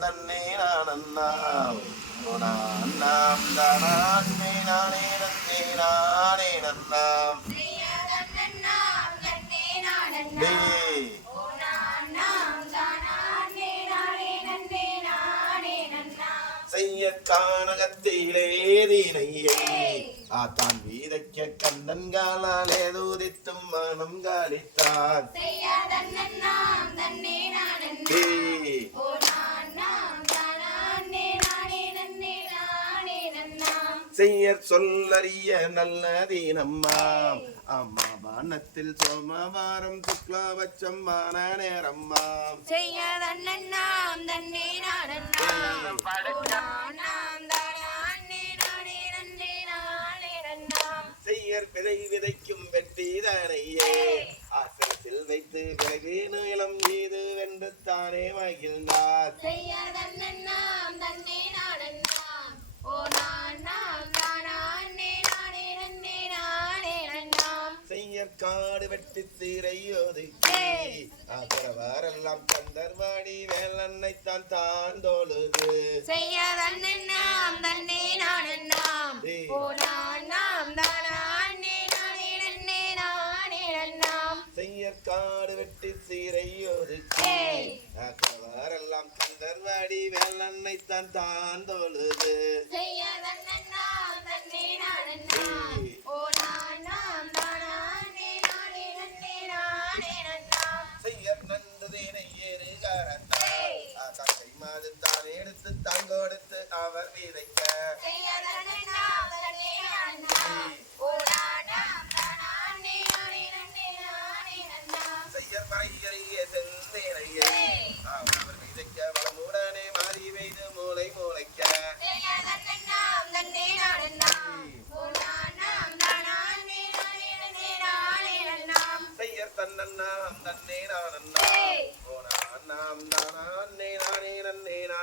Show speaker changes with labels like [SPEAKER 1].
[SPEAKER 1] தன்னே நானன்னாம் நாம் தானே நானே நன்னே நானே நன்னாம் செய்ய கானகத்திலே தீனையே ஆத்தான் வீதைக்க கண்ணன் காலாலே தூதித்தும் மனம் காலித்தான் செய்யற் சொல்லறிய நல்ல தீனம்மாம் அம்மா வானத்தில் சோமவாரம் சுக்லாபட்சமான நேரம்மாம்
[SPEAKER 2] செய்யாதண்ணாம் தன்னே நாடண்ணாம் நாம். தானே நானே நன்னே நானே நன்னாம்
[SPEAKER 1] செய்யற் விதை விதைக்கும் வெற்றி தானையே ஆசனத்தில் வைத்து விலகு நீளம் மீது வென்று தானே மகிழ்ந்தார்.
[SPEAKER 2] தன்னே நாடண்ணாம் ஓ நான் நாம் தானே நானே நன்னே நானே நன்னாம்
[SPEAKER 1] செய்யற் காடு வெட்டி சீரை ஒதுக்கி. ஆதரவாரெல்லாம் கந்தர்வாடி வேலன்னை தான் தான் தோழுது
[SPEAKER 2] செய்யாதண்ணாம் தன்னே நாடண்ணாம்
[SPEAKER 1] ஏய்.
[SPEAKER 2] ஓ நான் நாம் தானே நானே நன்னே நானே நன்னாம்.
[SPEAKER 1] செய்யற் காடு வெட்டி சீரை ஒதுக்கி.
[SPEAKER 2] ஏய்.
[SPEAKER 1] ஆதரவாரெல்லாம் கந்தர்வாடி வேலன்னை தான் தான் தோழுது மாது தான் எடுத்து தாங்கொடுத்து அவர் விதைக்க செய்யற் பறையறிய செந்தேனையே. அவர் விதைக்க
[SPEAKER 2] நன்னா நன்னே நான்
[SPEAKER 1] நன்னா
[SPEAKER 2] ஏய்.
[SPEAKER 1] நான் நான் தானே நானே நன்னே நான்